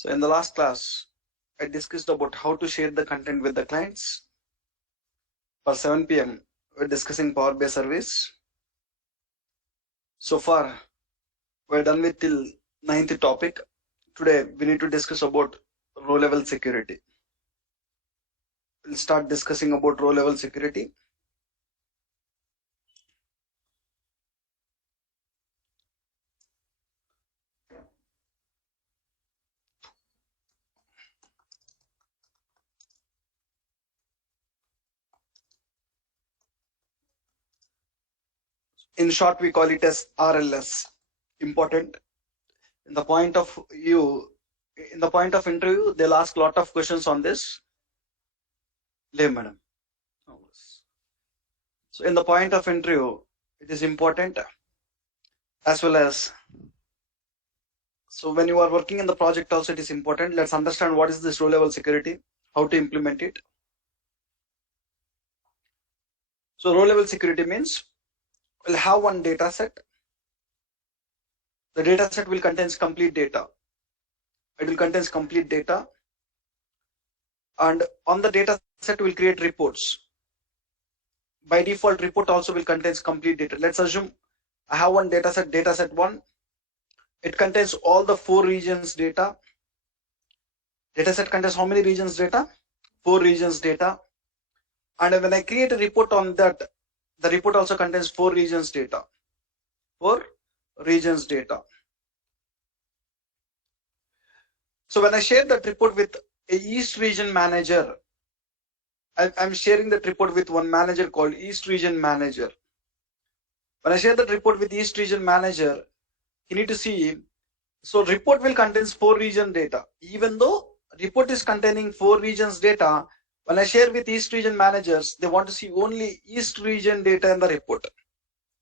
So in the last class, I discussed about how to share the content with the clients. For 7 p.m., we're discussing Power BI service. So far, we're done with till 9th topic. Today, we need to discuss about row level security. We'll start discussing about row level security. In short, we call it as RLS. Important. In the point of interview, they'll ask a lot of questions on this. Leave, madam. So in the point of interview, it is important as well as, so when you are working in the project also it is important. Let's understand what is this row level security, how to implement it. So row level security means we'll have one data set. The data set will contain complete data. It will contain complete data, and on the data set we'll create reports. By default, report also will contain complete data. Let's assume I have one data set 1. It contains all the 4 regions data. Data set contains how many regions data? 4 regions data. And when I create a report on that, the report also contains 4 regions data. 4 regions data. So when I share that report with a East region manager, I'm sharing that report with one manager called East region manager. When I share that report with East region manager, you need to see, so report will contain 4 region data. Even though report is containing 4 regions data, when I share with East region managers, they want to see only East region data in the report.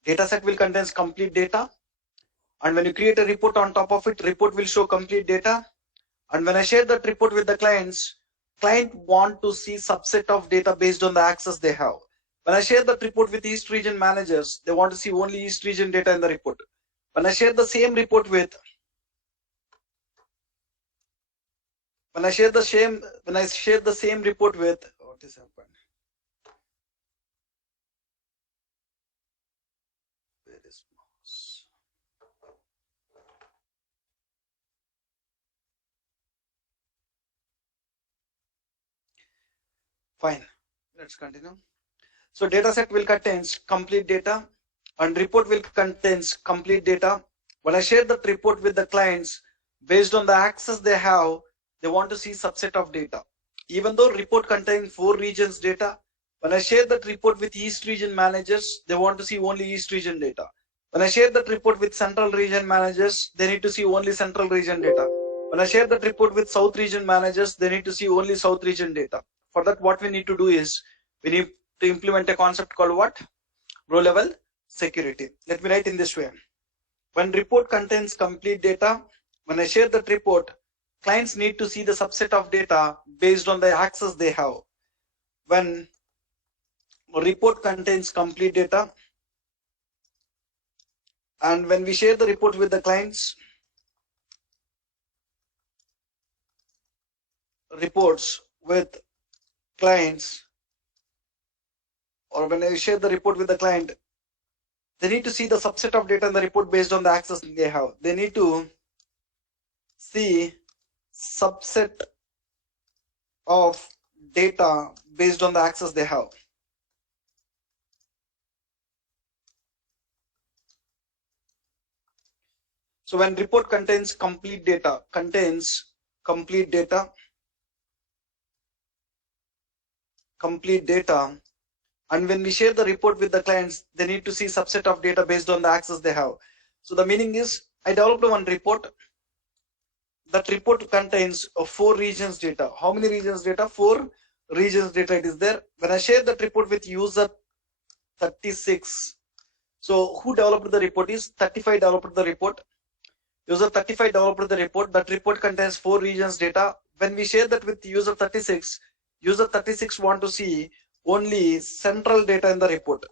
Data set will contain complete data. And when you create a report on top of it, report will show complete data. And when I share that report with the clients, client want to see subset of data based on the access they have. When I share that report with East region managers, they want to see only East region data in the report. When I share the same report with, what is happened? Where is mouse? Fine, let's continue. So data set will contain complete data and report will contain complete data. When I share that report with the clients, based on the access they have, they want to see subset of data. Even though report contains 4 regions data, when I share that report with East region managers, they want to see only East region data. When I share that report with Central region managers, they need to see only Central region data. When I share that report with South region managers, they need to see only South region data. For that, what we need to do is, we need to implement a concept called what? Row level security. Let me write in this way. When report contains complete data, when I share that report, clients need to see the subset of data based on the access they have. When a report contains complete data, and when we share the report with the clients, reports with clients, or when I share the report with the client, they need to see the subset of data in the report based on the access they have. They need to see subset of data based on the access they have. So when report contains complete data, and when we share the report with the clients, they need to see subset of data based on the access they have. So the meaning is, I developed one report. That report contains 4 regions data. How many regions data? 4 regions data it is there. When I share that report with user 36, so who developed the report is 35 developed the report. User 35 developed the report. That report contains 4 regions data. When we share that with user 36, user 36 want to see only central data in the report.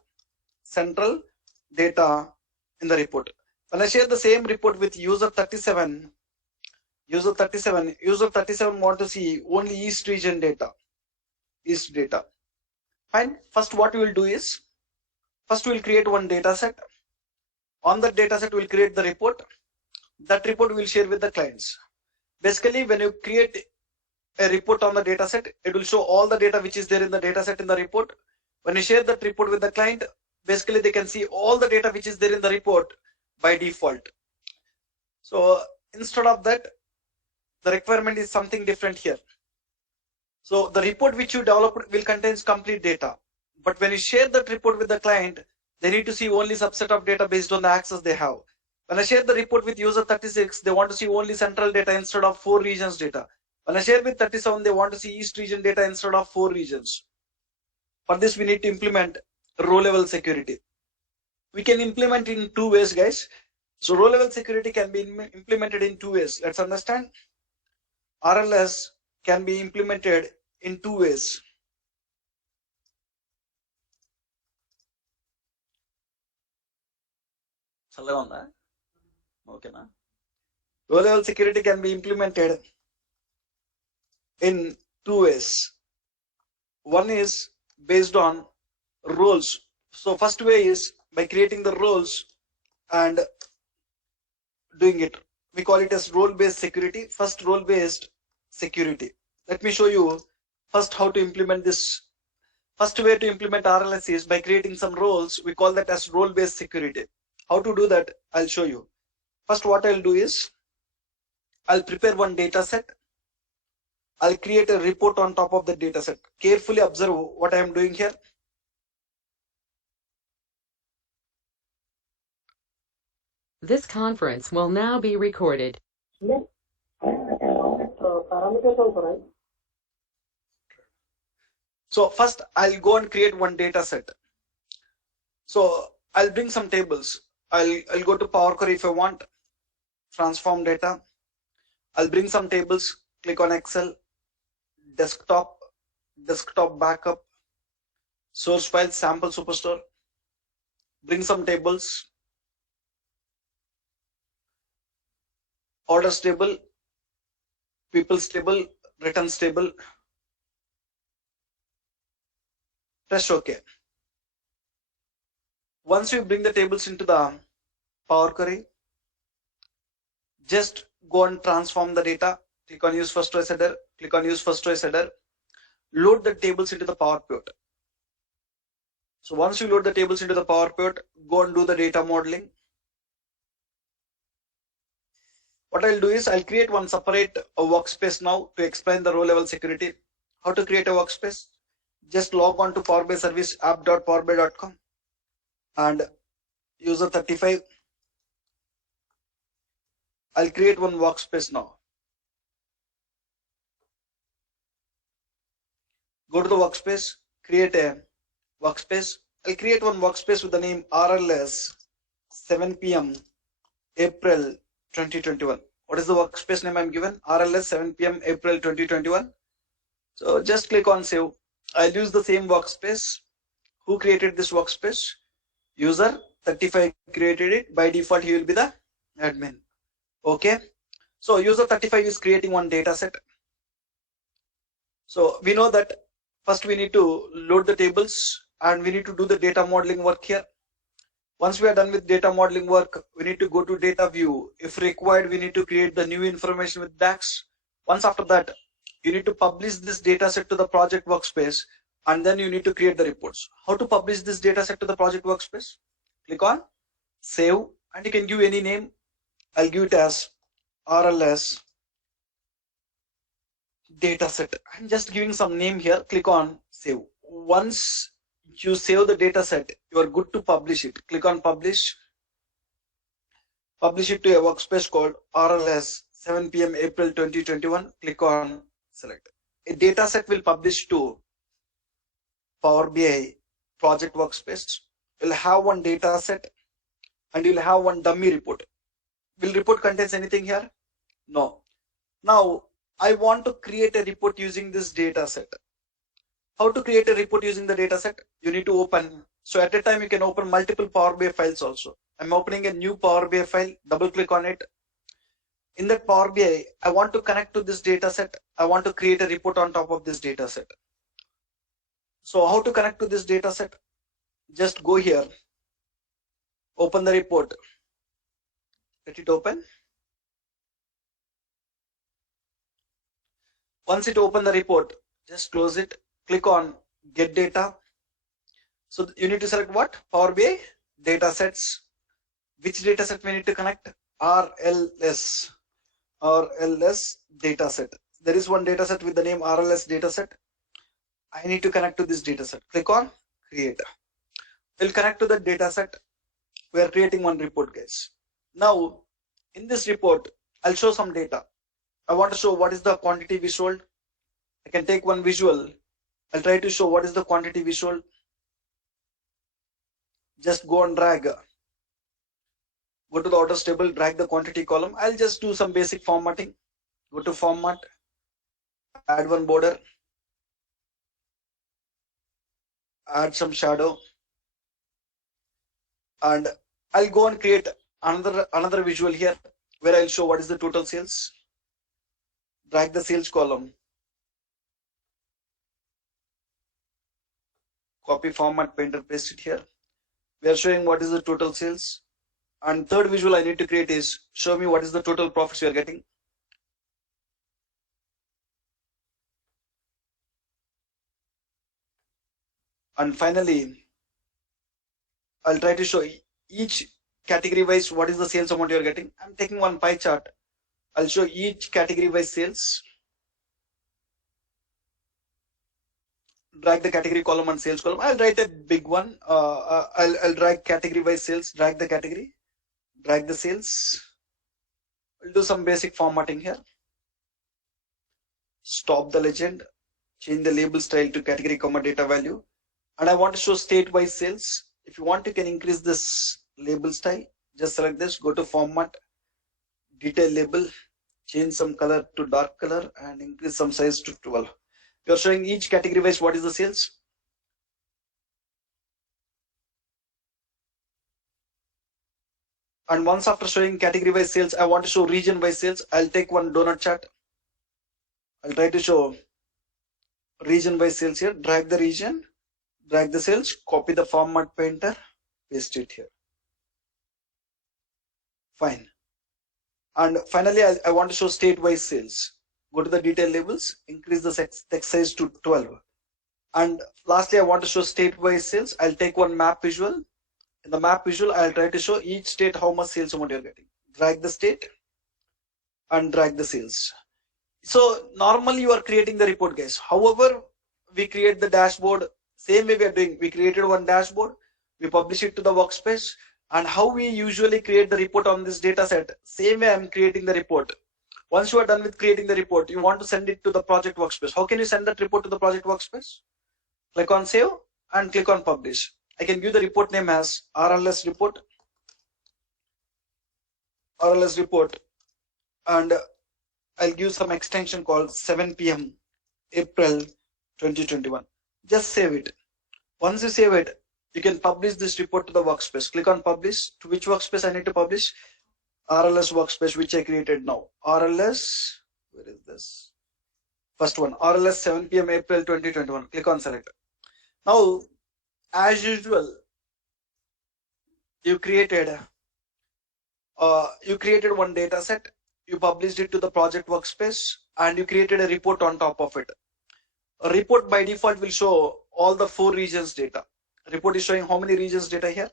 Central data in the report. When I share the same report with user 37, User 37 want to see only East region data. East data. Fine. First, what we will do is, first we'll create one data set. On that data set, we'll create the report. That report we'll share with the clients. Basically, when you create a report on the data set, it will show all the data which is there in the data set in the report. When you share that report with the client, basically they can see all the data which is there in the report by default. So instead of that, the requirement is something different here. So the report which you developed will contain complete data, but when you share that report with the client, they need to see only subset of data based on the access they have. When I share the report with user 36, they want to see only central data instead of 4 regions data. When I share with 37, they want to see East region data instead of 4 regions. For this, we need to implement row level security. We can implement in 2 ways, guys. So row level security can be implemented in 2 ways. Let's understand. RLS can be implemented in 2 ways. Okay, na? Row level security can be implemented in 2 ways. One is based on roles. So first way is by creating the roles and doing it. We call it as role-based security. First, role-based security. Let me show you first how to implement this. First way to implement RLS is by creating some roles. We call that as role-based security. How to do that? I'll show you. First, what I'll do is I'll prepare one data set. I'll create a report on top of the data set. Carefully observe what I am doing here. This conference will now be recorded. So first I'll go and create one data set. So I'll bring some tables. I'll go to Power Query if I want. Transform data. I'll bring some tables. Click on Excel. Desktop backup. Source file sample superstore. Bring some tables. Orders table, people's table, returns table. Press OK. Once you bring the tables into the Power Query, just go and transform the data. Click on use first choice header. Click on use first choice header. Load the tables into the Power Pivot. So once you load the tables into the Power Pivot, go and do the data modeling. What I'll do is I'll create one separate workspace now to explain the row level security. How to create a workspace? Just log on to Power BI service app.powerbi.com and user 35. I'll create one workspace now. Go to the workspace, create a workspace. I'll create one workspace with the name RLS 7 p.m. April 2021. What is the workspace name I'm given? RLS 7 p.m. April 2021. So just click on save. I'll use the same workspace. Who created this workspace? User 35 created it. By default, he will be the admin. Okay. So user 35 is creating one data set. So we know that first we need to load the tables and we need to do the data modeling work here. Once we are done with data modeling work, we need to go to data view. If required, we need to create the new information with DAX. Once after that, you need to publish this data set to the project workspace and then you need to create the reports. How to publish this data set to the project workspace? Click on save and you can give any name. I'll give it as RLS data set. I'm just giving some name here. Click on save. Once you save the data set, you are good to publish it. Click on publish. Publish it to a workspace called RLS 7 p.m. April 2021. Click on select. A data set will publish to Power BI project workspace. You'll have one data set and you'll have one dummy report. Will report contains anything here? No. Now I want to create a report using this data set. How to create a report using the data set? You need to open. So at a time you can open multiple Power BI files also. I'm opening a new Power BI file. Double click on it. In that Power BI, I want to connect to this data set. I want to create a report on top of this data set. So how to connect to this data set? Just go here, open the report, let it open. Once it open the report, just close it, click on get data. So you need to select what? Power BI data sets. Which data set we need to connect? RLS data set. There is one data set with the name RLS data set. I need to connect to this data set. Click on create. We'll connect to the data set. We are creating one report, guys. Now in this report, I'll show some data. I want to show what is the quantity we sold. I can take one visual. I'll try to show what is the quantity we sold. Just go and drag. Go to the orders table, drag the quantity column. I'll just do some basic formatting. Go to format, add one border, add some shadow, and I'll go and create another visual here where I'll show what is the total sales. Drag the sales column, copy format painter, paste it here. We are showing what is the total sales. And third visual I need to create is show me what is the total profits we are getting. And finally, I'll try to show each category wise what is the sales amount you are getting. I'm taking one pie chart. I'll show each category wise sales. Drag the category column and sales column. I'll write a big one. I'll drag category wise sales, drag the category, drag the sales. We'll do some basic formatting here. Stop the legend, change the label style to category, data value. And I want to show state wise sales. If you want, you can increase this label style. Just select this, go to format, detail label, change some color to dark color and increase some size to 12. We are showing each category wise what is the sales. And once after showing category wise sales, I want to show region wise sales. I'll take one donut chart. I'll try to show region wise sales here. Drag the region, drag the sales, copy the format painter, paste it here. Fine. And finally, I want to show state wise sales. Go to the detail labels, increase the text size to 12. And lastly, I want to show state wise sales. I'll take one map visual. In the map visual, I'll try to show each state how much sales amount you're getting. Drag the state and drag the sales. So normally you are creating the report, guys. However, we create the dashboard. Same way we are doing. We created one dashboard. We publish it to the workspace. And how we usually create the report on this data set. Same way I'm creating the report. Once you are done with creating the report, you want to send it to the project workspace. How can you send that report to the project workspace? Click on save and click on publish. I can give the report name as RLS report. RLS report. And I'll give some extension called 7 PM April 2021. Just save it. Once you save it, you can publish this report to the workspace. Click on publish. To which workspace I need to publish? RLS workspace, which I created now. RLS, where is this? First one, RLS 7 PM April 2021. Click on select. Now, as usual, you created one data set. You published it to the project workspace, and you created a report on top of it. A report by default will show all the 4 regions data. Report is showing how many regions data here?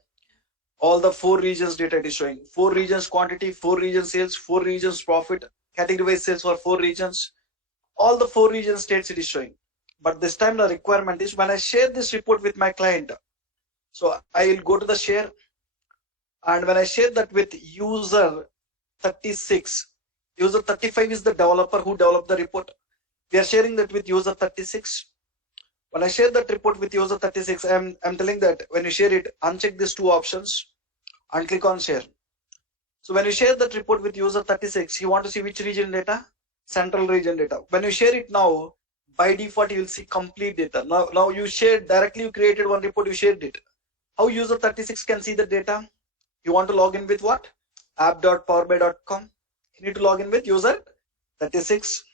All the 4 regions data it is showing. 4 regions quantity, 4 regions sales, 4 regions profit, category wise sales for 4 regions. All the 4 region states it is showing. But this time the requirement is when I share this report with my client. So I will go to the share, and when I share that with user 36, user 35 is the developer who developed the report. We are sharing that with user 36. When I share that report with user 36, I'm telling that when you share it, uncheck these 2 options and click on share. So when you share that report with user 36, you want to see which region data? Central region data. When you share it now, by default, you will see complete data. Now you shared directly, you created one report, you shared it. How user 36 can see the data? You want to log in with what? app.powerbi.com. You need to log in with user 36.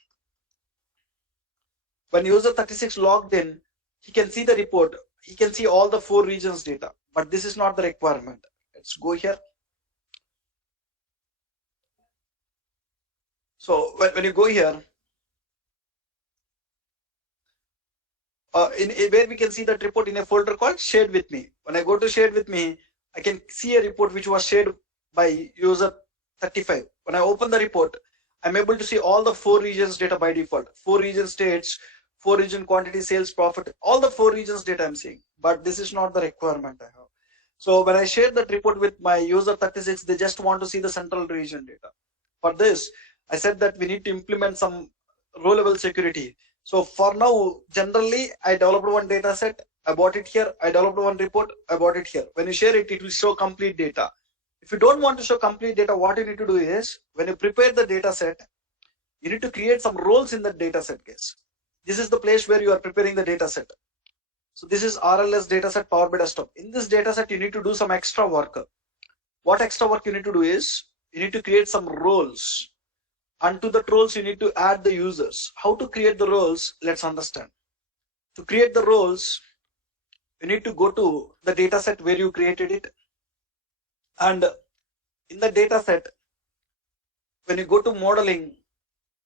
When user 36 logged in, he can see the report. He can see all the 4 regions data, but this is not the requirement. Let's go here. So when you go here, in where we can see that report in a folder called shared with me. When I go to shared with me, I can see a report which was shared by user 35. When I open the report, I'm able to see all the 4 regions data by default. 4 region states, 4 region quantity, sales, profit, all the 4 regions data I'm seeing. But this is not the requirement I have. So when I share that report with my user 36, they just want to see the central region data. For this, I said that we need to implement some row level security. So for now, generally, I developed one data set, I bought it here, I developed one report, I bought it here. When you share it, it will show complete data. If you don't want to show complete data, what you need to do is, when you prepare the data set, you need to create some roles in the data set case. This is the place where you are preparing the data set. So this is RLS dataset Power BI Desktop. In this dataset, you need to do some extra work. What extra work you need to do is, you need to create some roles. And to the roles, you need to add the users. How to create the roles? Let's understand. To create the roles, you need to go to the dataset where you created it. And in the dataset, when you go to modeling,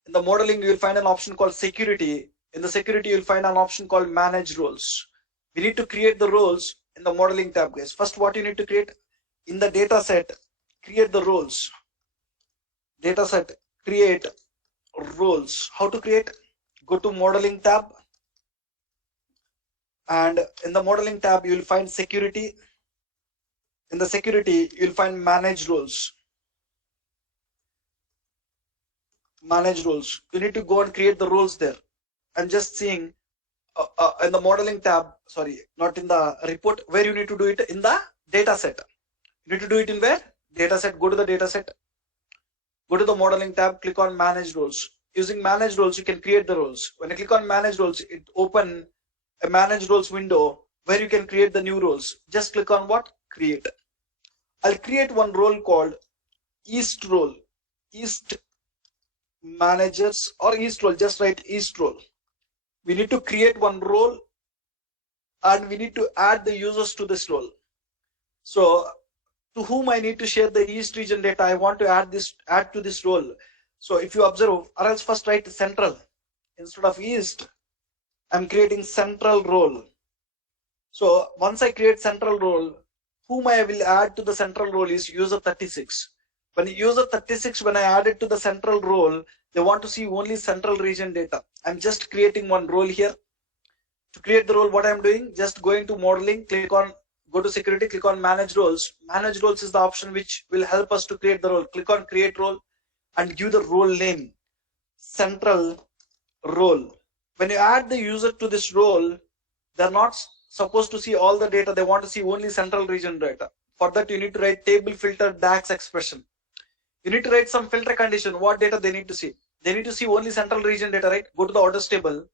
in the modeling, you will find an option called security. In the security, you'll find an option called manage roles. We need to create the roles in the modeling tab, guys. First, what you need to create in the data set, create the roles. Data set, create roles. How to create? Go to modeling tab. And in the modeling tab, you will find security. In the security, you'll find manage roles. Manage roles. You need to go and create the roles there. I'm just seeing in the modeling tab, sorry, not in the report, where you need to do it in the data set. You need to do it in where? Data set. Go to the data set. Go to the modeling tab, click on manage roles. Using manage roles, you can create the roles. When you click on manage roles, it open a manage roles window where you can create the new roles. Just click on what? Create. I'll create one role called East role. East managers or East role. Just write East role. We need to create one role and we need to add the users to this role. So to whom I need to share the East region data, I want to add to this role. So if you observe, or else first write central. Instead of East, I'm creating central role. So once I create central role, whom I will add to the central role is user 36. When user 36, when I add it to the central role, they want to see only central region data. I'm just creating one role here. To create the role, what I'm doing, just going to modeling, go to security, click on manage roles. Manage roles is the option which will help us to create the role. Click on create role and give the role name, central role. When you add the user to this role, they're not supposed to see all the data. They want to see only central region data. For that, you need to write table filter DAX expression. You need to write some filter condition. What data they need to see? They need to see only central region data, right? Go to the orders table,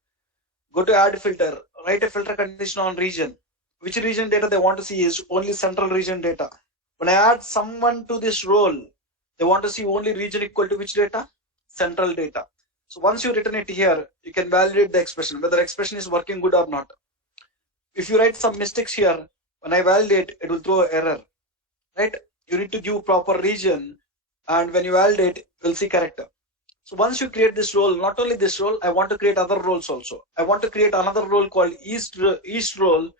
go to add filter, write a filter condition on region. Which region data they want to see is only central region data. When I add someone to this role, they want to see only region equal to which data? Central data. So once you return it here, you can validate the expression, whether expression is working good or not. If you write some mistakes here, when I validate, it will throw error, right? You need to give proper region, and when you validate, you'll see correct. So once you create this role, not only this role, I want to create other roles also. I want to create another role called East role.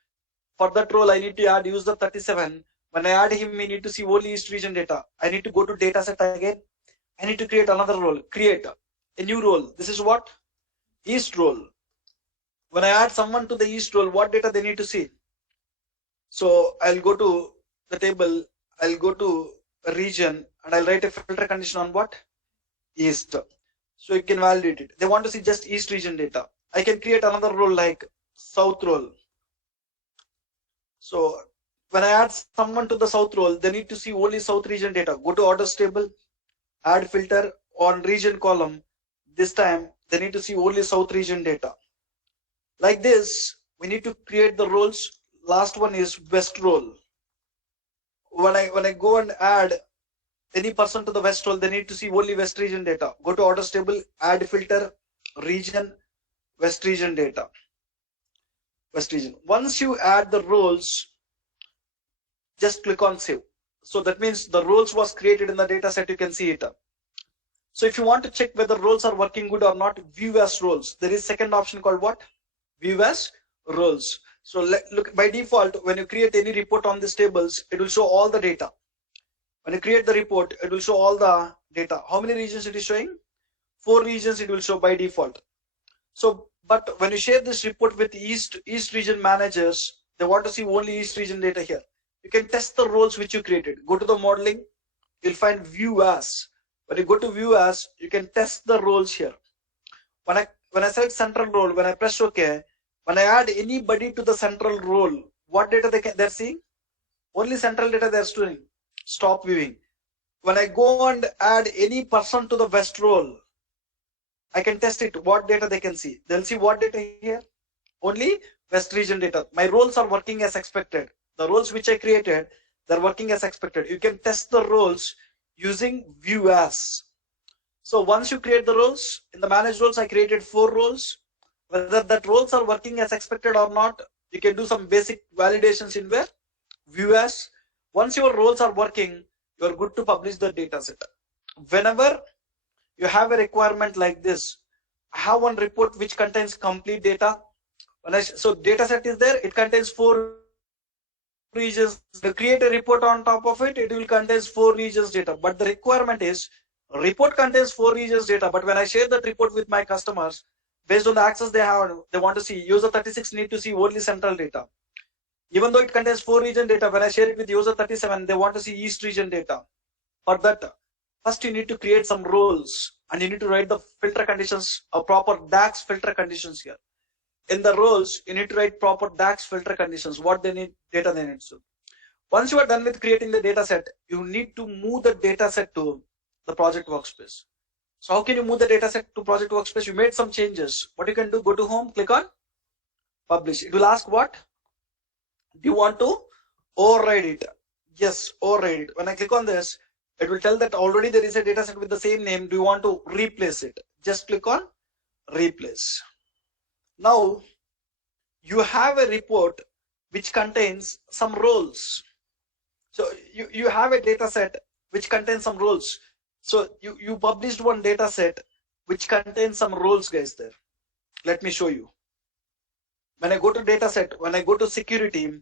For that role, I need to add user 37. When I add him, we need to see only East region data. I need to go to dataset again. I need to create another role. Create a new role. This is what? East role. When I add someone to the East role, what data they need to see? So I'll go to the table. I'll go to a region and I'll write a filter condition on what? East. So you can validate it. They want to see just East region data. I can create another role like South role. So when I add someone to the South role, they need to see only South region data. Go to orders table, add filter on region column. This time they need to see only South region data. Like this, we need to create the roles. Last one is West role. When I go and add any person to the west role, they need to see only west region data. Go to orders table, add filter, region, west region data. West region. Once you add the roles, just click on save. So that means the roles was created in the data set. You can see it. So if you want to check whether roles are working good or not, view as roles. There is second option called what? View as roles. So look, by default, when you create any report on these tables, it will show all the data. When you create the report, it will show all the data. How many regions it is showing? 4 regions it will show by default. So, but when you share this report with East region managers, they want to see only East region data here. You can test the roles which you created. Go to the modeling, you'll find view as. When you go to view as, you can test the roles here. When I select central role, when I press OK, when I add anybody to the central role, what data they're seeing? Only central data they're doing. Stop viewing. When I go and add any person to the west role, I can test it. What data they can see? They'll see what data here? Only west region data. My roles are working as expected. The roles which I created, they're working as expected. You can test the roles using view as. So once you create the roles, in the manage roles, I created 4 roles. Whether that roles are working as expected or not, you can do some basic validations in where? View as. Once your roles are working, you're good to publish the data set. Whenever you have a requirement like this, I have one report which contains complete data. So data set is there, it contains 4 regions. To create a report on top of it, it will contain 4 regions data. But the requirement is, report contains 4 regions data. But when I share that report with my customers, based on the access they have, they want to see user 36 need to see only central data. Even though it contains 4 region data, when I share it with user 37, they want to see East region data. For that, first you need to create some roles and you need to write the filter conditions, a proper DAX filter conditions here. In the roles, you need to write proper DAX filter conditions, what they need, data they need to. Once you are done with creating the data set, you need to move the data set to the project workspace. So how can you move the data set to project workspace? You made some changes. What you can do, go to home, click on publish. It will ask what? Do you want to override it? Yes, override it. When I click on this, it will tell that already there is a data set with the same name. Do you want to replace it? Just click on replace. Now you have a report which contains some roles. So you have a data set which contains some roles. So you published one data set which contains some roles, guys, there. Let me show you. When I go to data set, when I go to security,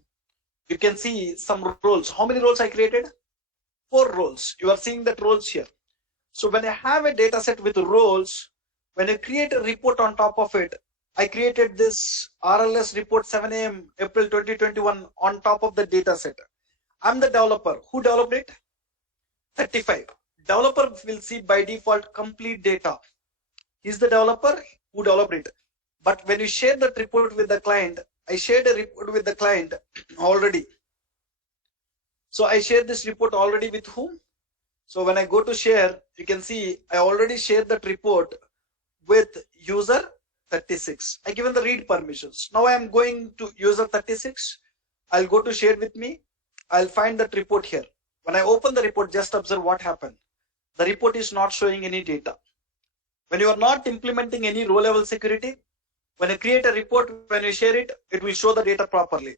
you can see some roles. How many roles I created? 4 roles. You are seeing that roles here. So when I have a data set with roles, when I create a report on top of it, I created this RLS report 7 AM April 2021 on top of the data set. I'm the developer. Who developed it? 35. Developer will see by default complete data. He's the developer who developed it. But when you share that report with the client, I shared a report with the client already. So I shared this report already with whom? So when I go to share, you can see I already shared that report with user 36. I given the read permissions. Now I am going to user 36. I'll go to share with me. I'll find that report here. When I open the report, just observe what happened. The report is not showing any data. When you are not implementing any row level security, when you create a report, when you share it, it will show the data properly.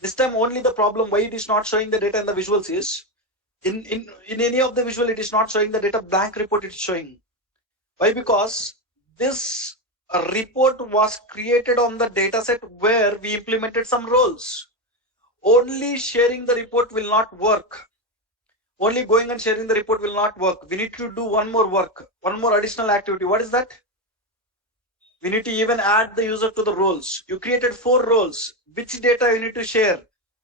This time only the problem why it is not showing the data in the visuals is, in any of the visual, it is not showing the data, blank report it is showing. Why? Because this report was created on the data set where we implemented some roles. Only sharing the report will not work. Only going and sharing the report will not work. We need to do one more work, one more additional activity. What is that? We need to even add the user to the roles. You created 4 roles. Which data you need to share?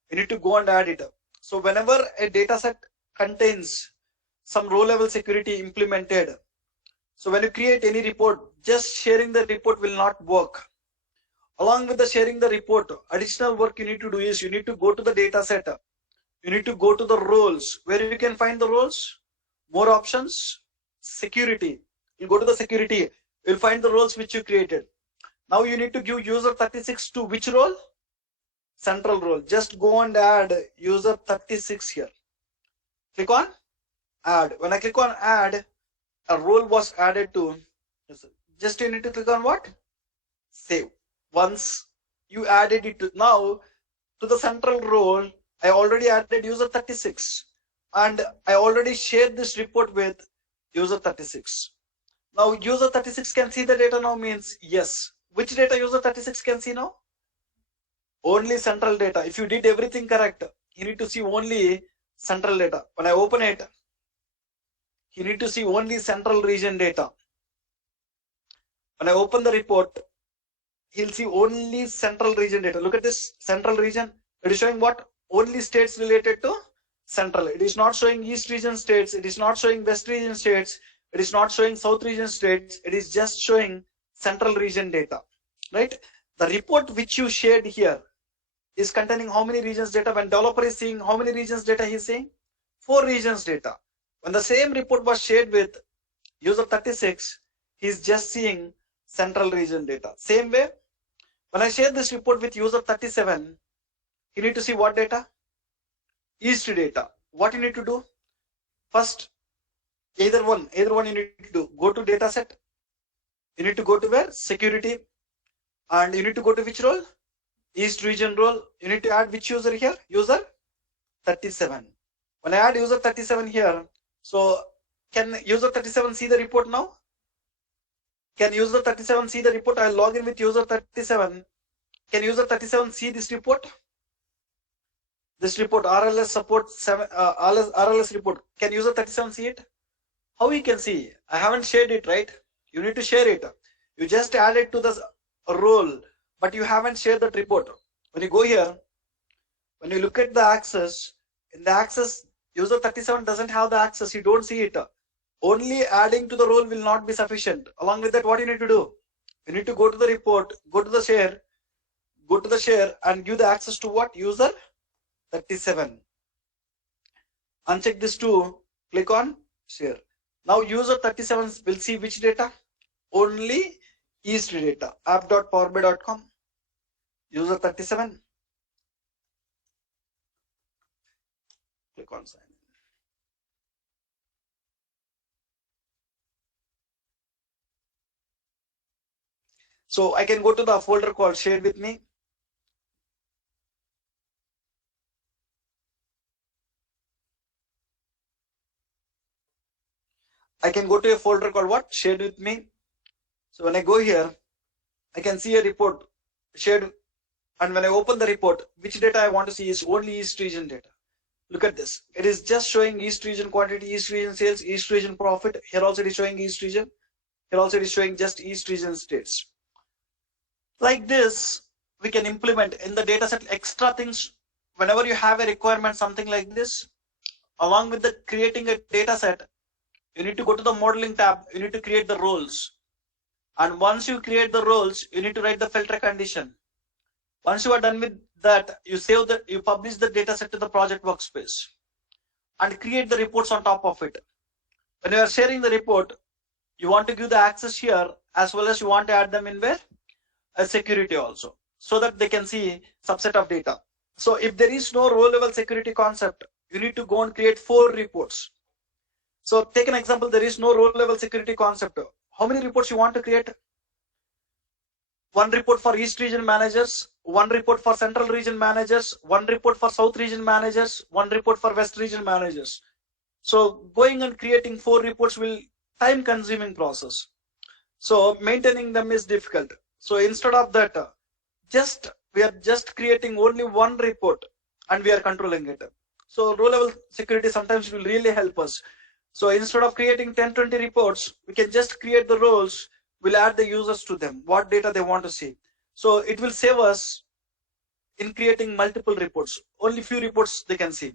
You need to go and add it. So whenever a data set contains some row level security implemented, so when you create any report, just sharing the report will not work. Along with the sharing the report, additional work you need to do is you need to go to the data set. You need to go to the roles. Where you can find the roles? More options. Security. You go to the security. You'll find the roles which you created. Now you need to give user 36 to which role? Central role. Just go and add user 36 here. Click on add. When I click on add, a role was added to. Just you need to click on what? Save. Once you added it now to the central role, I already added user 36 and I already shared this report with user 36. Now user 36 can see the data now means yes. Which data user 36 can see now? Only central data. If you did everything correct, you need to see only central data. When I open it, you need to see only central region data. When I open the report, he'll see only central region data. Look at this central region. It is showing what? Only states related to central. It is not showing east region states. It is not showing west region states. It is not showing south region states. It is just showing central region data, right? The report which you shared here is containing how many regions data? When developer is seeing how many regions data he is seeing? 4 regions data. When the same report was shared with user 36, he is just seeing central region data. Same way, when I share this report with user 37, you need to see what data? East data. What you need to do? First, either one you need to do. Go to data set. You need to go to where? Security. And you need to go to which role? East region role. You need to add which user here? User 37. When I add user 37 here, so can user 37 see the report now? Can user 37 see the report? I'll log in with user 37. Can user 37 see this report? This report, RLS support 7, RLS report. Can user 37 see it? How he can see? I haven't shared it, right? You need to share it. You just add it to the role, but you haven't shared that report. When you go here, when you look at the access, in the access, user 37 doesn't have the access. You don't see it. Only adding to the role will not be sufficient. Along with that, what you need to do? You need to go to the report, go to the share, and give the access to what? User 37. Uncheck this too. Click on share. Now user 37 will see which data? Only East data. app.powerbi.com. User 37. Click on sign in. So I can go to the folder called shared with me. I can go to a folder called what? Shared with me. So when I go here, I can see a report shared. And when I open the report, which data I want to see is only East region data. Look at this. It is just showing East region quantity, East region sales, East region profit. Here also it is showing East region. Here also it is showing just East region states. Like this, we can implement in the data set extra things. Whenever you have a requirement, something like this, along with the creating a data set, you need to go to the modeling tab. You need to create the roles. And once you create the roles, you need to write the filter condition. Once you are done with that, you save the, you publish the data set to the project workspace and create the reports on top of it. When you are sharing the report, you want to give the access here as well as you want to add them in where? A security also, so that they can see subset of data. So if there is no row level security concept, you need to go and create 4 reports. So take an example, there is no row level security concept. How many reports you want to create? 1 report for East region managers, 1 report for Central region managers, 1 report for South region managers, 1 report for West region managers. So going and creating 4 reports will time consuming process. So maintaining them is difficult. So instead of that, we are just creating only 1 report and we are controlling it. So row level security sometimes will really help us. So instead of creating 10-20 reports, we can just create the roles. We'll add the users to them, what data they want to see. So it will save us in creating multiple reports. Only few reports they can see.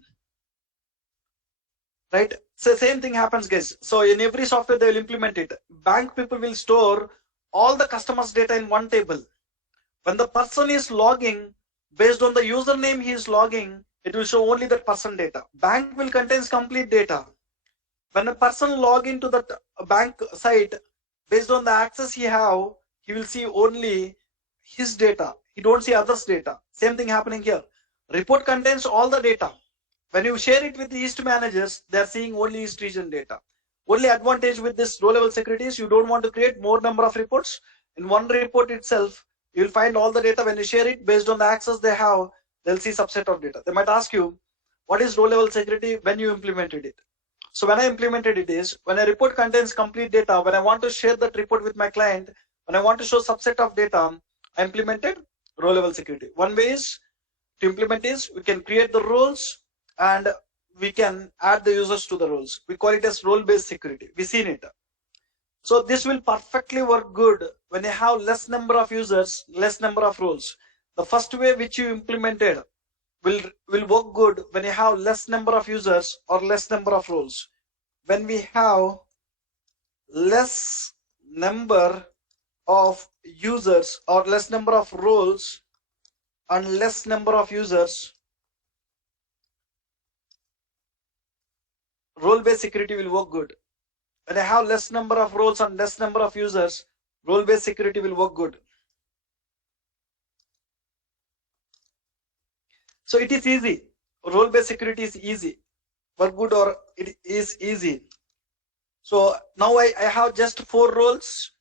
Right? So same thing happens, guys. So in every software they will implement it. Bank people will store all the customers' data in 1 table. When the person is logging, based on the username he is logging, it will show only that person data. Bank will contain complete data. When a person log into that bank site, based on the access he have, he will see only his data. He don't see others' data. Same thing happening here. Report contains all the data. When you share it with the East managers, they are seeing only East region data. Only advantage with this row level security is you don't want to create more number of reports. In one report itself, you'll find all the data. When you share it based on the access they have, they'll see subset of data. They might ask you, what is row level security when you implemented it? So when I implemented it is, when a report contains complete data, when I want to share that report with my client, when I want to show subset of data, I implemented row level security. One way is to implement is we can create the roles and we can add the users to the roles. We call it as role-based security. We've seen it. So this will perfectly work good when you have less number of users, less number of roles. The first way which you implemented will work good when you have less number of users or less number of roles. When we have less number of users or less number of roles and less number of users, role-based security will work good. When I have less number of roles and less number of users, role-based security will work good. So it is easy. Role-based security is easy. Work good or it is easy. So now I have just 4 roles.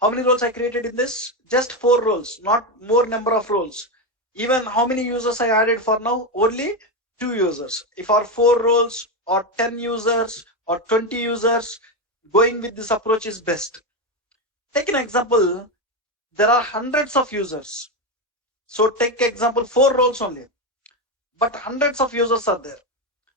How many roles I created in this? Just 4 roles, not more number of roles. Even how many users I added for now? Only 2 users. If our 4 roles or 10 users or 20 users, going with this approach is best. Take an example. There are hundreds of users. So take example 4 roles only, but hundreds of users are there.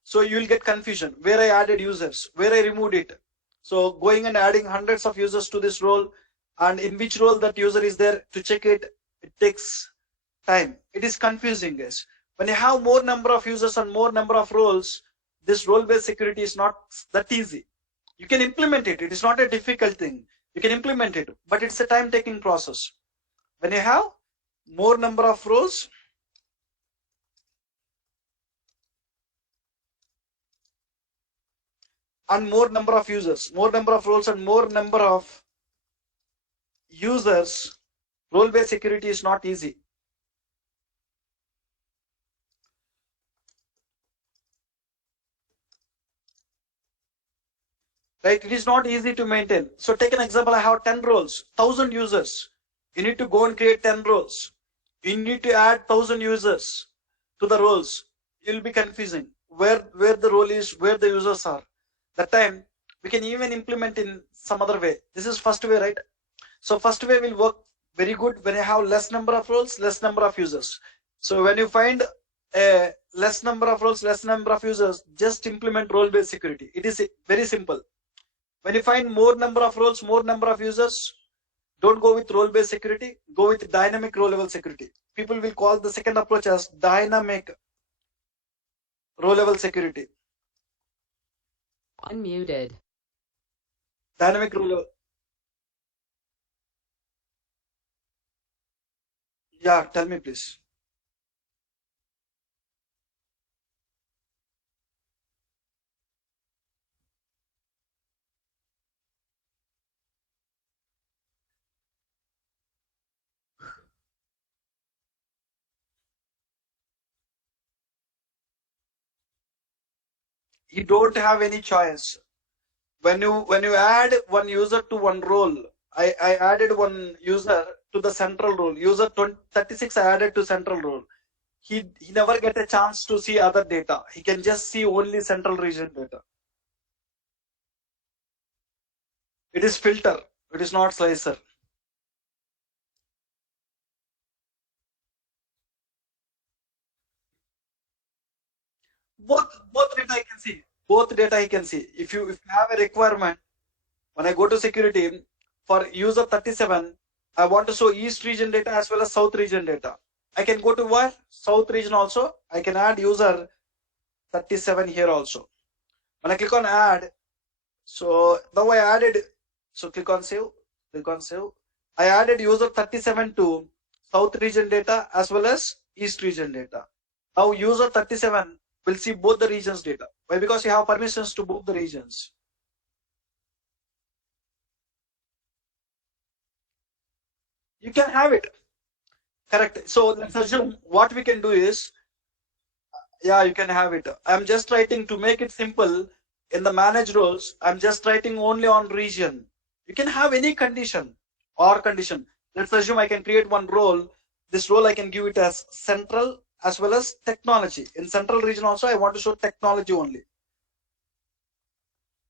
So you will get confusion where I added users, where I removed it. So going and adding hundreds of users to this role and in which role that user is there to check it, it takes time. It is confusing, guys. When you have more number of users and more number of roles, this role-based security is not that easy. You can implement it. It is not a difficult thing. You can implement it, but it's a time-taking process. When you have more number of roles and more number of users, more number of roles and more number of users, role-based security is not easy. Right? It is not easy to maintain. So take an example, I have 10 roles, 1000 users. You need to go and create 10 roles. You need to add 1000 users to the roles. It will be confusing where the role is, where the users are. That time we can even implement in some other way. This is first way, right? So first way will work very good when you have less number of roles, less number of users. So when you find a less number of roles, less number of users, just implement role-based security. It is very simple. When you find more number of roles, more number of users, don't go with role-based security, go with dynamic row-level security. People will call the second approach as dynamic row-level security. Unmuted. Dynamic row-level. Yeah, tell me please. You don't have any choice. When you add one user to one role, I added one user to the central role. User 36 I added to central role. He never get a chance to see other data. He can just see only central region data. It is filter. It is not slicer. Both data I can see. Both data I can see. If you have a requirement, when I go to security for user 37, I want to show East region data as well as South region data. I can go to where? South region also. I can add user 37 here also. When I click on add, so now I added, so click on save, click on save. I added user 37 to South region data as well as East region data. Now user 37 will see both the regions data. Why? Because you have permissions to both the regions. You can have it. Correct. So let's assume what we can do is, Yeah, you can have it. I'm just writing to make it simple. In the manage roles, I'm just writing only on region. You can have any condition or condition. Let's assume I can create one role. This role I can give it as central as well as technology. In central region also, I want to show technology only.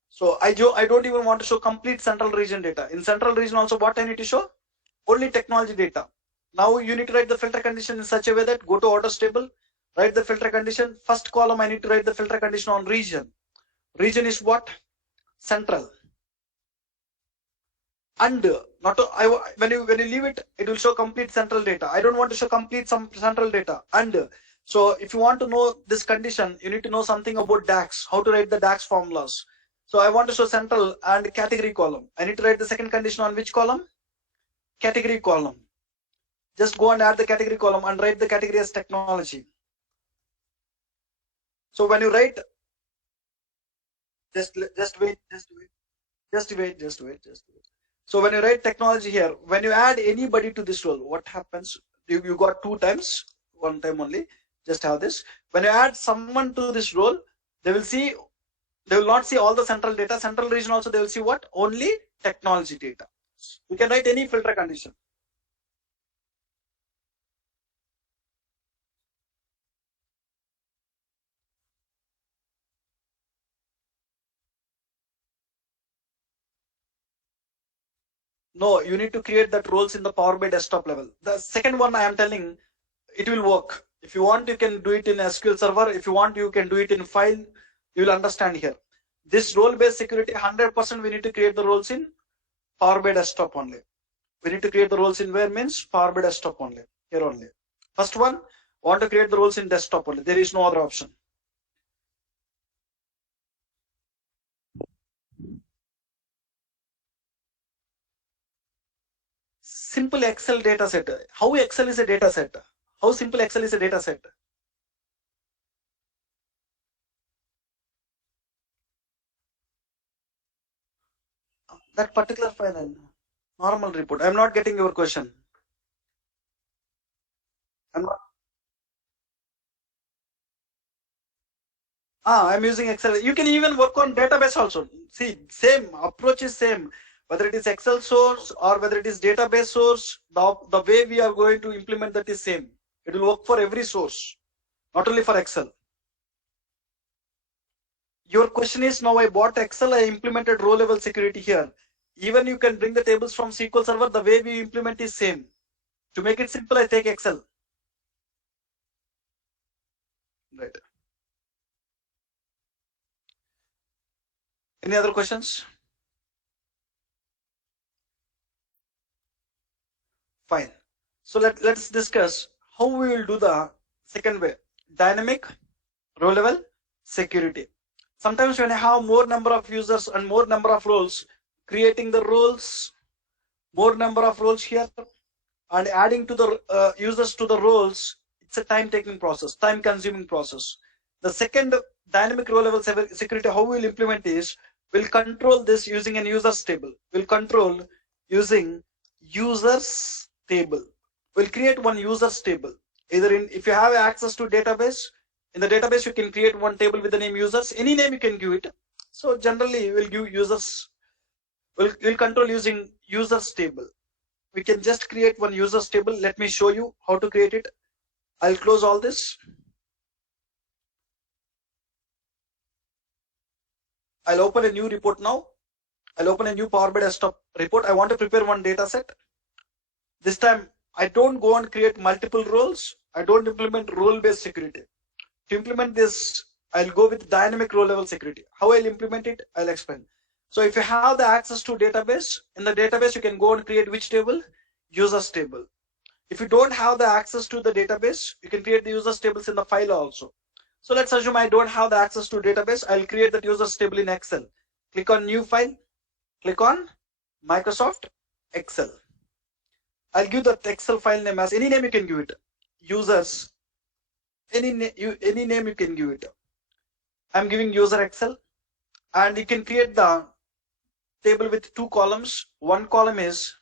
So I don't even want to show complete central region data. In central region also, what I need to show? Only technology data. Now you need to write the filter condition in such a way that go to orders table, write the filter condition. First column I need to write the filter condition on region. Region is what? Central. And not when you leave it, it will show complete central data. I don't want to show complete some central data. And so if you want to know this condition, you need to know something about DAX, how to write the DAX formulas. So I want to show central and category column. I need to write the second condition on which column? Category column. Just go and add the category column and write the category as technology. So when you write, just wait. So when you write technology here, when you add anybody to this role, what happens? You got 2 times, 1 time only. Just have this. When you add someone to this role, they will not see all the central data. Central region also they will see what? Only technology data. You can write any filter condition. No, you need to create that roles in the Power BI desktop level. The second one I am telling, it will work. If you want, you can do it in SQL Server. If you want, you can do it in file. You will understand here. This role-based security, 100% we need to create the roles in Power BI desktop only. We need to create the roles in where means Power BI desktop only. Here only. First one, want to create the roles in desktop only. There is no other option. Simple Excel data set. How Excel is a data set? How simple Excel is a data set? That particular file, normal report. I'm not getting your question. I'm using Excel. You can even work on database also. See, same approach is same. Whether it is Excel source or whether it is database source, the way we are going to implement that is same. It will work for every source, not only for Excel. Your question is, now I bought Excel, I implemented row level security here. Even you can bring the tables from SQL Server, the way we implement is same. To make it simple, I take Excel. Right. Any other questions? Fine. So let's discuss how we will do the second way. Dynamic row level security. Sometimes when I have more number of users and more number of roles, creating the roles, more number of roles here and adding to the users to the roles, it's a time taking process, time consuming process. The second dynamic row level security, how we'll implement is, we'll control this using an users table. We'll control using users table. We'll create one users table. Either if you have access to database, in the database you can create one table with the name users. Any name you can give it. So generally we'll give users. We'll control using users table. We can just create one users table. Let me show you how to create it. I'll close all this. I'll open a new report now. I'll open a new Power BI desktop report. I want to prepare one data set. This time I don't go and create multiple roles. I don't implement role-based security. To implement this, I'll go with dynamic row level security. How I'll implement it, I'll explain. So if you have the access to database, in the database you can go and create which table? Users table. If you don't have the access to the database, you can create the users tables in the file also. So let's assume I don't have the access to database. I'll create that users table in Excel. Click on new file. Click on Microsoft Excel. I'll give that Excel file name as any name you can give it. Users. Any name you can give it. I'm giving user Excel, and you can create the table with 2 columns. One column is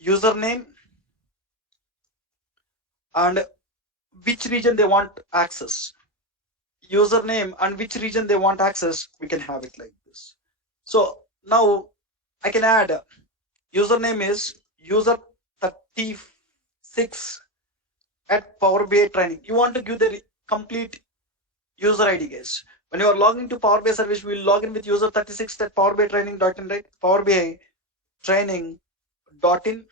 username and which region they want access. username and which region they want access, we can have it like this. So now I can add username is user36 at Power BI training. You want to give the complete user ID, guys. When you are logging to Power BI service, we will log in with user36 at Power BI training.in, right? Power BI training.in.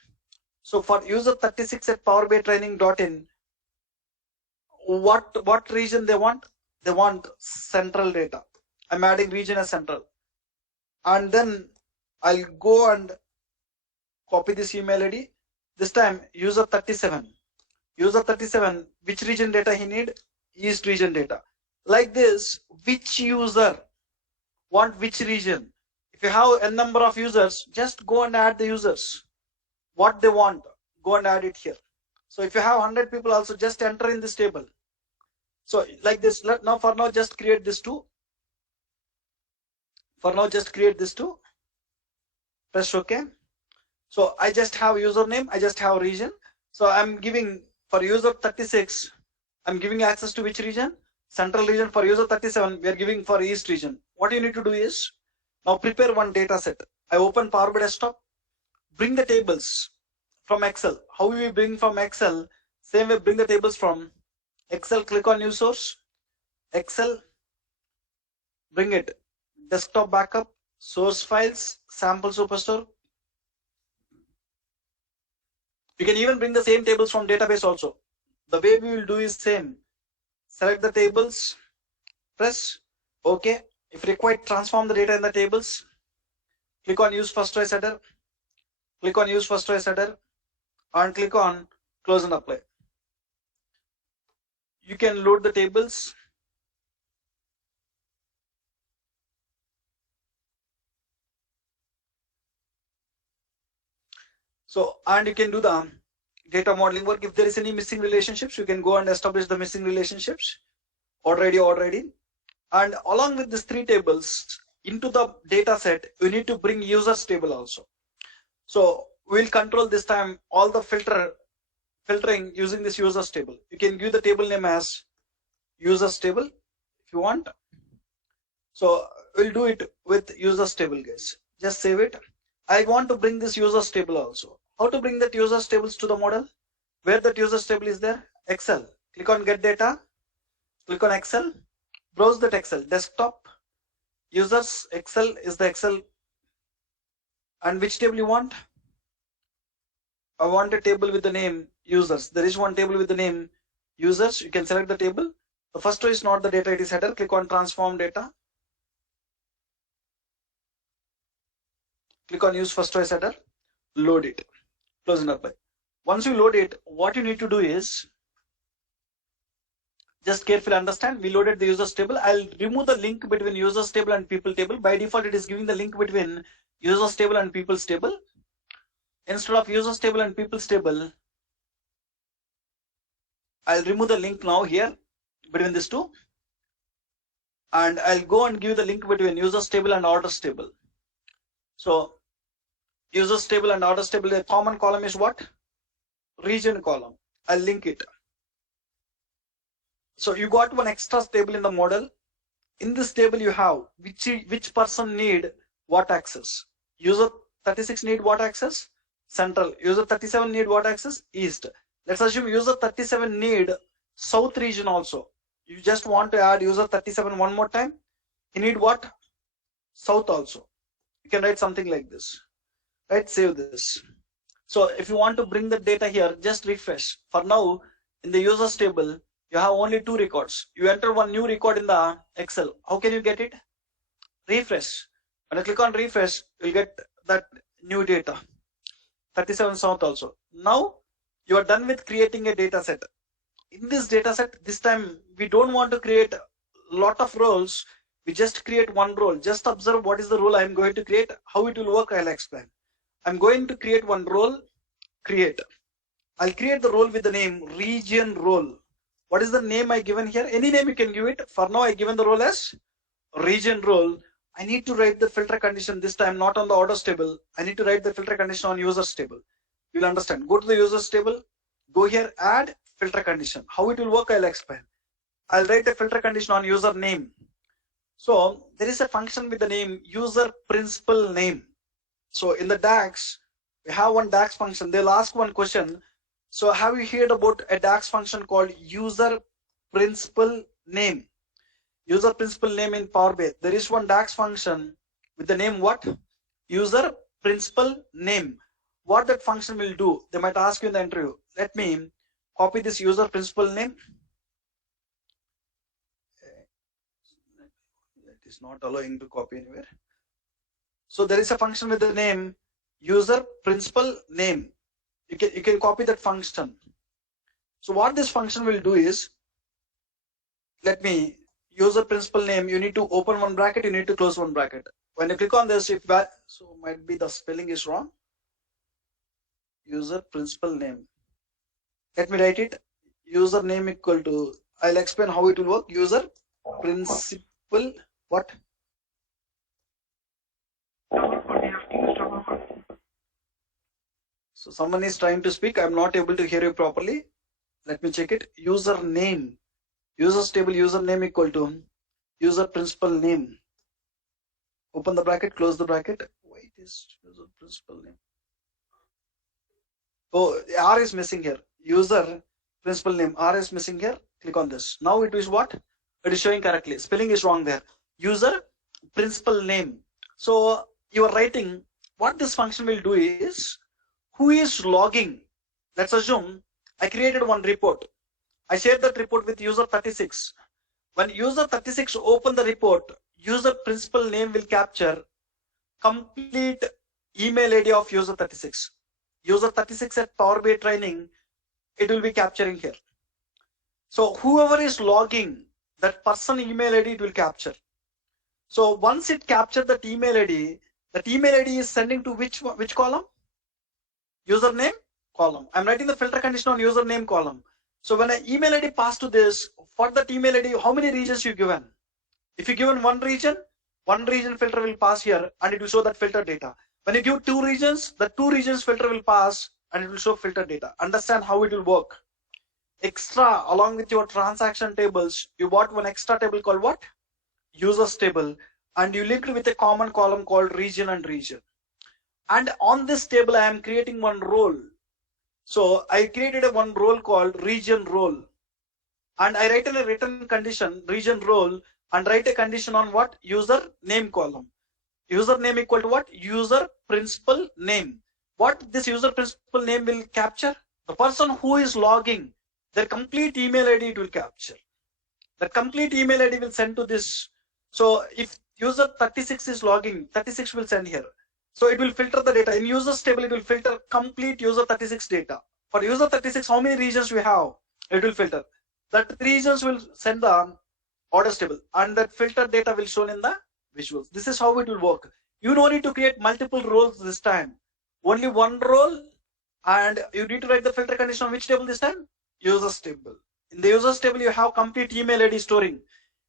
So for user36 at Power BI training.in, what region they want? They want central data. I'm adding region as central. And then I'll go and copy this email ID. This time user37. User37, which region data he need? East region data. Like this, which user want which region? If you have n number of users, just go and add the users. What they want, go and add it here. So if you have 100 people also, just enter in this table. So like this, now for now just create this two. For now just create this two. Press OK. So I just have username, I just have region. So I'm giving for user 36, I'm giving access to which region? Central region. For user 37, we are giving for East region. What you need to do is, now prepare one data set. I open Power BI Desktop, bring the tables from Excel. How will we bring from Excel? Same way, bring the tables from Excel, click on New Source, Excel, bring it, Desktop Backup, Source Files, Sample Superstore. You can even bring the same tables from database also. The way we will do is same. Select the tables, press OK. If required, transform the data in the tables. Click on Use First Choice Header. Click on Use First Choice Header and click on Close and Apply. You can load the tables. So, and you can do the data modeling work. If there is any missing relationships, you can go and establish the missing relationships. Already. And along with these three tables, into the data set, you need to bring users table also. So we'll control this time all the filtering using this users table. You can give the table name as users table if you want. So we'll do it with users table, guys. Just save it. I want to bring this users table also. How to bring that users tables to the model? Where that users table is there? Excel. Click on Get Data. Click on Excel. Browse that Excel. Desktop. Users. Excel is the Excel. And which table you want? I want a table with the name users. There is one table with the name users. You can select the table. The first row is not the data, it is header. Click on Transform Data. Click on Use First Choice Header. Load it. Close and apply. Once you load it, what you need to do is just carefully understand. We loaded the users table. I'll remove the link between users table and people table. By default, it is giving the link between users table and people's table. Instead of users table and people's table, I'll remove the link now here between these two. And I'll go and give the link between users table and orders table. So users table and orders table, the common column is what? Region column. I'll link it. So you got one extra table in the model. In this table you have which person need what access. User 36 need what access? Central. User 37 need what access? East. Let's assume user 37 need South region also. You just want to add user 37 one more time. He need what? South also. You can write something like this. Right, save this. So if you want to bring the data here, just refresh. For now, in the users table, you have only 2 records. You enter one new record in the Excel. How can you get it? Refresh. When I click on refresh, you'll get that new data. 37 South also. Now you are done with creating a data set. In this data set, this time we don't want to create a lot of roles. We just create one role. Just observe what is the role I am going to create. How it will work, I'll explain. I'm going to create one role, create. I'll create the role with the name region role. What is the name I given here? Any name you can give it. For now, I given the role as region role. I need to write the filter condition this time, not on the orders table. I need to write the filter condition on users table. You'll understand. Go to the users table. Go here, add filter condition. How it will work, I'll explain. I'll write a filter condition on user name. So there is a function with the name user principal name. So in the DAX, we have one DAX function. They'll ask one question. So have you heard about a DAX function called user principal name? User principal name in Power BI. There is one DAX function with the name what? User principal name. What that function will do? They might ask you in the interview. Let me copy this user principal name. It is not allowing to copy anywhere. So there is a function with the name user principal name. You can copy that function. So what this function will do is, let me user principal name. You need to open one bracket. You need to close one bracket. When you click on this, so might be the spelling is wrong. User principal name. Let me write it. User name equal to. I'll explain how it will work. User principal what? So someone is trying to speak. I'm not able to hear you properly. Let me check it. User name. Users table username equal to user principal name. Open the bracket, close the bracket. Wait, is user principal name. Oh, R is missing here. User principal name. R is missing here. Click on this. Now it is what? It is showing correctly. Spelling is wrong there. User principal name. So you are writing. What this function will do is, who is logging? Let's assume I created one report. I shared that report with user 36. When user 36 open the report, user principal name will capture complete email ID of user 36. User 36 at Power BI training, it will be capturing here. So whoever is logging, that person email ID it will capture. So once it captured that email ID is sending to which column? Username column. I'm writing the filter condition on username column. So when an email ID pass to this, for that email ID, how many regions you given? If you given one region filter will pass here and it will show that filter data. When you give two regions, the two regions filter will pass and it will show filter data. Understand how it will work. Extra, along with your transaction tables, you bought one extra table called what? Users table, and you linked with a common column called region and region. And on this table, I am creating one role. So I created one role called region role, and I write in a written condition region role and write a condition on what? User name column. User name equal to what? User principal name. What this user principal name will capture? The person who is logging, their complete email ID it will capture. The complete email ID will send to this. So if user 36 is logging, 36 will send here. So it will filter the data. In users table, it will filter complete user 36 data. For user 36, how many regions we have? It will filter. That regions will send the orders table, and that filtered data will shown in the visuals. This is how it will work. You don't need to create multiple roles this time. Only one role, and you need to write the filter condition on which table this time? Users table. In the users table, you have complete email ID storing.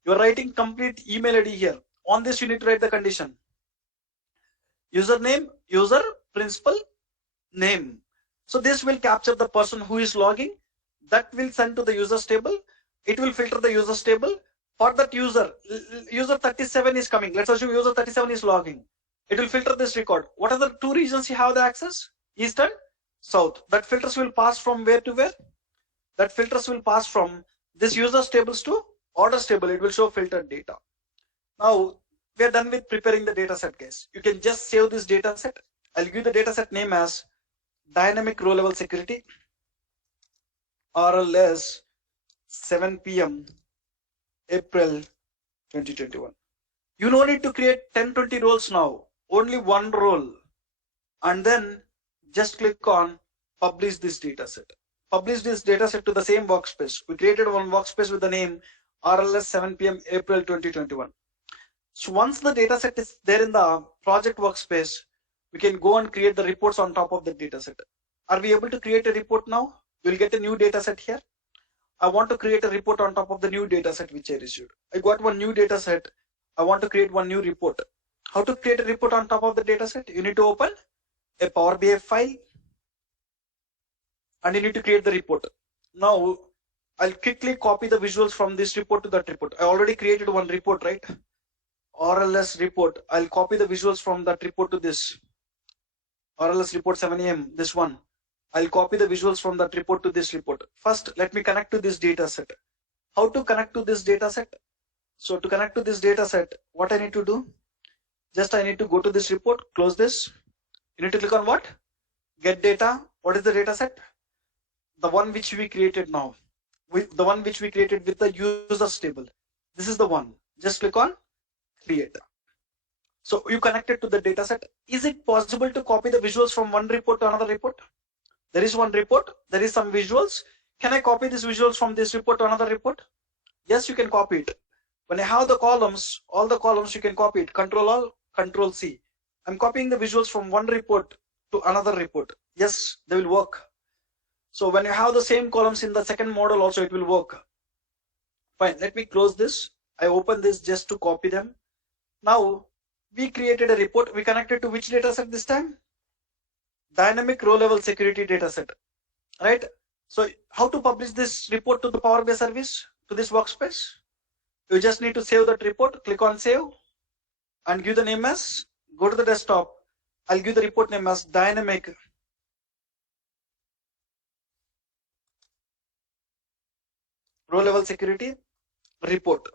You are writing complete email ID here. On this, you need to write the condition. Username, user principal name. So this will capture the person who is logging. That will send to the users table. It will filter the users table. For that user 37 is coming. Let's assume user 37 is logging. It will filter this record. What are the two regions you have the access? East and South. That filters will pass from where to where? That filters will pass from this users tables to orders table. It will show filtered data. Now we are done with preparing the data set, guys. You can just save this data set. I'll give the data set name as dynamic row level security RLS 7 PM April 2021. You don't need to create 10-20 roles now. Only one role, and then just click on publish this data set. Publish this data set to the same workspace. We created one workspace with the name RLS 7 PM April 2021. So once the data set is there in the project workspace, we can go and create the reports on top of the data set. Are we able to create a report now? We'll get a new data set here. I want to create a report on top of the new data set which I received. I got one new data set. I want to create one new report. How to create a report on top of the data set? You need to open a Power BI file and you need to create the report. Now I'll quickly copy the visuals from this report to that report. I already created one report, right? RLS report. I'll copy the visuals from that report to this. RLS report 7 AM, this one. I'll copy the visuals from that report to this report. First, let me connect to this data set. How to connect to this data set? So to connect to this data set, what I need to do? Just I need to go to this report, close this. You need to click on what? Get data. What is the data set? The one which we created now. With the one which we created with the users table. This is the one. Just click on create. So you connected to the data set. Is it possible to copy the visuals from one report to another report? There is one report, there is some visuals. Can I copy these visuals from this report to another report? Yes, you can copy it. When I have the columns, all the columns you can copy it. Control Alt, Control C. I'm copying the visuals from one report to another report. Yes, they will work. So when you have the same columns in the second model also, it will work. Fine, let me close this. I open this just to copy them. Now we created a report. We connected to which data set this time? Dynamic row level security data set, right? So how to publish this report to the Power BI service, to this workspace? You just need to save that report, click on save and give the name as, go to the desktop. I'll give the report name as dynamic row level security report.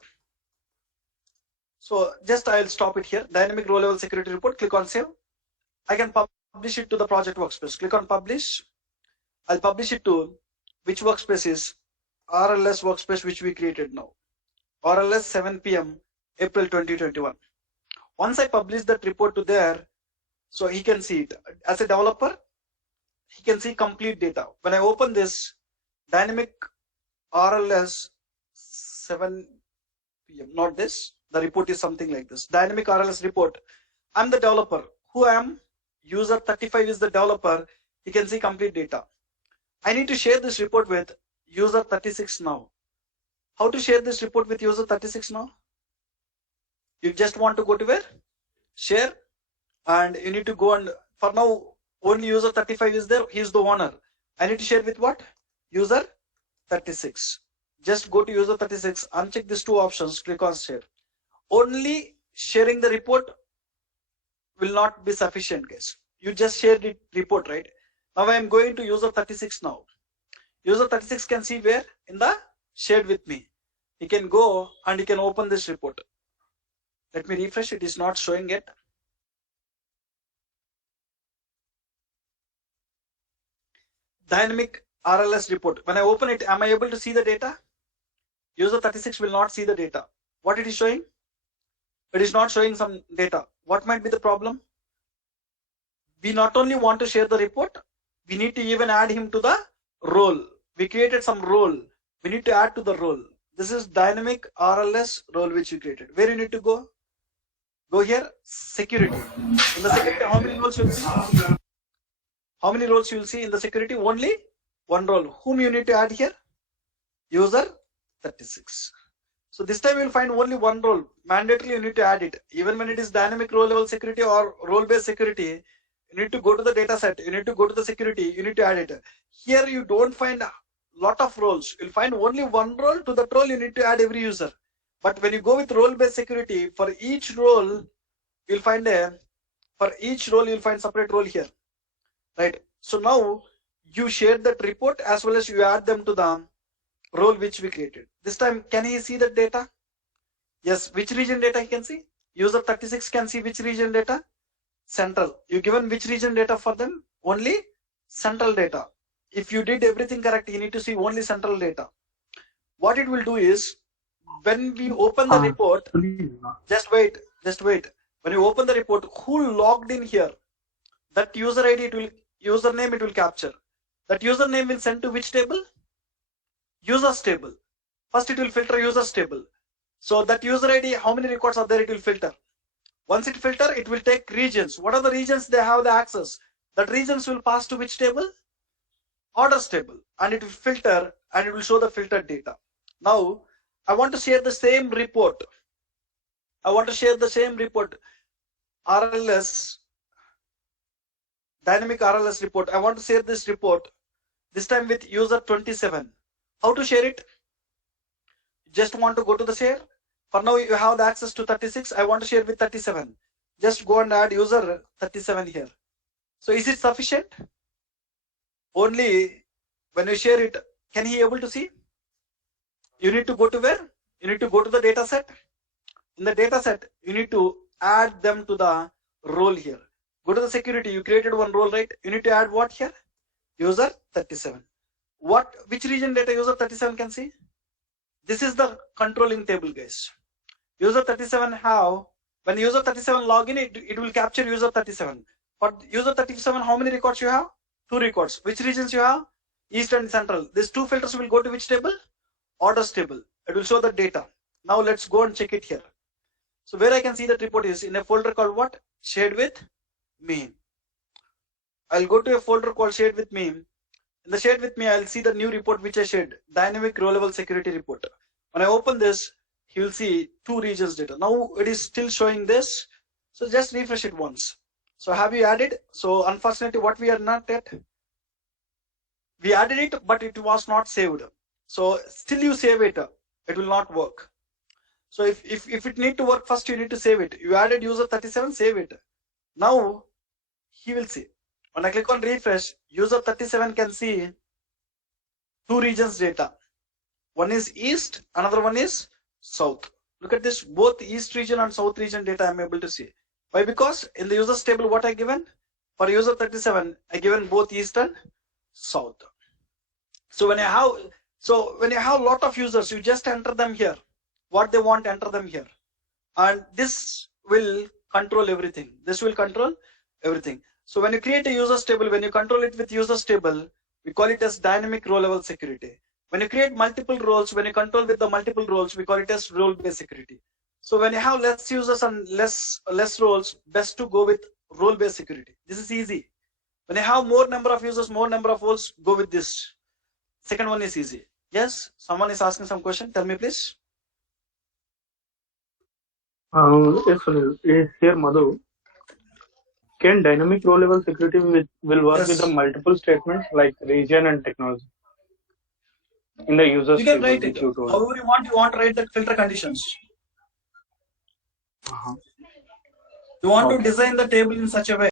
So just I'll stop it here. Dynamic row level security report, click on save. I can publish it to the project workspace. Click on publish. I'll publish it to which workspace is RLS workspace, which we created now. RLS 7 PM, April 2021. Once I publish that report to there, so he can see it. As a developer, he can see complete data. When I open this dynamic RLS 7 PM, not this, the report is something like this. Dynamic RLS report. I'm the developer. Who I am? User 35 is the developer. He can see complete data. I need to share this report with user 36 now. How to share this report with user 36 now? You just want to go to where? Share, and you need to go, and for now only user 35 is there. He is the owner. I need to share with what? User 36. Just go to user 36, uncheck these two options, click on share. Only sharing the report will not be sufficient, guys. You just shared the report, right? Now I am going to user 36 now. User 36 can see where? In the shared with me. He can go and he can open this report. Let me refresh. It is not showing yet. Dynamic RLS report. When I open it, am I able to see the data? User 36 will not see the data. What it is showing? It is not showing some data. What might be the problem? We not only want to share the report, we need to even add him to the role. We created some role. We need to add to the role. This is dynamic RLS role which we created. Where you need to go? Go here, security. In the security, how many roles you will see? How many roles you will see in the security? Only one role. Whom you need to add here? User 36. So this time you will find only one role. Mandatorily you need to add it. Even when it is dynamic row level security or role based security, you need to go to the data set. You need to go to the security. You need to add it. Here you don't find a lot of roles. You'll find only one role. To that role you need to add every user. But when you go with role based security, for each role you'll find separate role here, right? So now you share that report as well as you add them to the role which we created. This time, can he see the data? Yes. Which region data he can see? User 36 can see which region data? Central. You given which region data for them? Only central data. If you did everything correct, you need to see only central data. What it will do is, when we open the report, just wait. When you open the report, who logged in here? That user ID, username it will capture. That username will send to which table? Users table. First it will filter users table. So that user ID, how many records are there, it will filter. Once it filter, it will take regions. What are the regions they have the access? That regions will pass to which table? Orders table. And it will filter and it will show the filtered data. Now, I want to share the same report. RLS, dynamic RLS report. I want to share this report, this time with user 27. How to share it? Just want to go to the share. For now, you have the access to 36. I want to share with 37. Just go and add user 37 here. So is it sufficient? Only when you share it, can he able to see? You need to go to where? You need to go to the data set. In the data set, you need to add them to the role here. Go to the security. You created one role, right? You need to add what here? User 37. Which region data user 37 can see? This is the controlling table, guys. User 37 have, when user 37 log in, it will capture user 37. For user 37, how many records you have? 2 records. Which regions you have? East and central. These 2 filters will go to which table? Orders table. It will show the data. Now let's go and check it here. So where I can see that report is in a folder called what? Shared with me. I'll go to a folder called shared with me. In the shared with me, I'll see the new report which I shared, dynamic row level security report. When I open this, you will see 2 regions data. Now it is still showing this. So just refresh it once. So have you added? So unfortunately, what we are not at, we added it, but it was not saved. So still you save it, it will not work. So if it need to work, first you need to save it. You added user 37, save it. Now he will see. When I click on refresh, user 37 can see 2 regions data. One is east, another one is south. Look at this, both east region and south region data I'm able to see. Why? Because in the users table, what I given? For user 37, I given both east and south. So when you have lot of users, you just enter them here. What they want, enter them here. And this will control everything. This will control everything. So when you create a users table, when you control it with users table, we call it as dynamic row level security. When you create multiple roles, when you control with the multiple roles, we call it as role based security. So when you have less users and less roles, best to go with role based security. This is easy. When you have more number of users, more number of roles, go with this. Second one is easy. Yes, someone is asking some question. Tell me, please. Yes, Sunil. Here, Madhu. Can dynamic row level security will work with the multiple statements like region and technology in the users you can table write it. which you told? However you want to write the filter conditions. You want to design the table in such a way